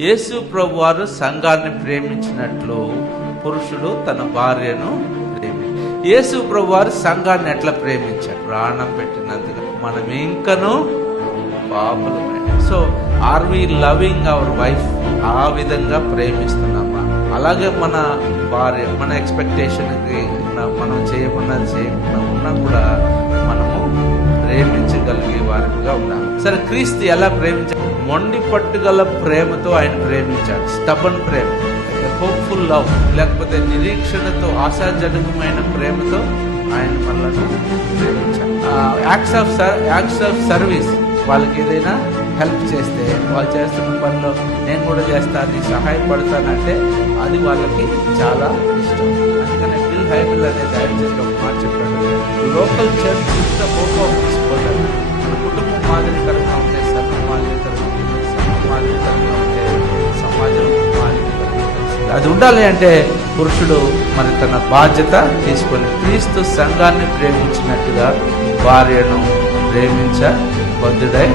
యేసు ప్రభు వారు సంఘాన్ని ప్రేమించినట్లు పురుషుడు తన భార్యను యేసు ప్రభు వారు సంఘాన్ని ఎట్లా ప్రేమించారు? ప్రాణం పెట్టినందుకు. మనం ఇంకను పాపులమే. So are we loving our wife? ఆ విధంగా ప్రేమిస్తున్నామా? అలాగే మన భార్య మన ఎక్స్పెక్టేషన్కి మనం చేయకుండా ఉన్నా కూడా మనము ప్రేమించగలిగే వారిగా ఉండాలి. సరే, క్రీస్తు ఎలా ప్రేమించాడు? మొండి పట్టుగల ప్రేమతో ఆయన ప్రేమించాడు. స్టబన్ ప్రేమ, హోప్ఫుల్ లవ్, లేకపోతే నిరీక్షణతో ఆశాజనకమైన ప్రేమతో ఆయన మనలను ప్రేమించాడు. యాక్ట్స్ ఆఫ్ సర్వీస్, వాళ్ళకి ఏదైనా హెల్ప్ చేస్తే వాళ్ళు చేస్తున్న పనిలో నేను కూడా చేస్తాను, నీకు సహాయపడతానంటే అది వాళ్ళకి చాలా ఇష్టం. అందుకనే బిల్ హైబిల్ అనేది ఆయన చేసిన ఒక మాట చెప్పాడు, local church is the hope of this world. కుటుంబం మాదిరికరంగా ఉంటే సంఘం మాదిరికరంగా ఉంటుంది, సంఘం మాదిరికరంగా ఉంటే సమాజం మాదిరికరంగా ఉంటుంది. అది ఉండాలి అంటే పురుషుడు మరి తన బాధ్యత తీసుకొని క్రీస్తు సంఘాన్ని ప్రేమించినట్టుగా భార్యను ప్రేమించబద్ధుడై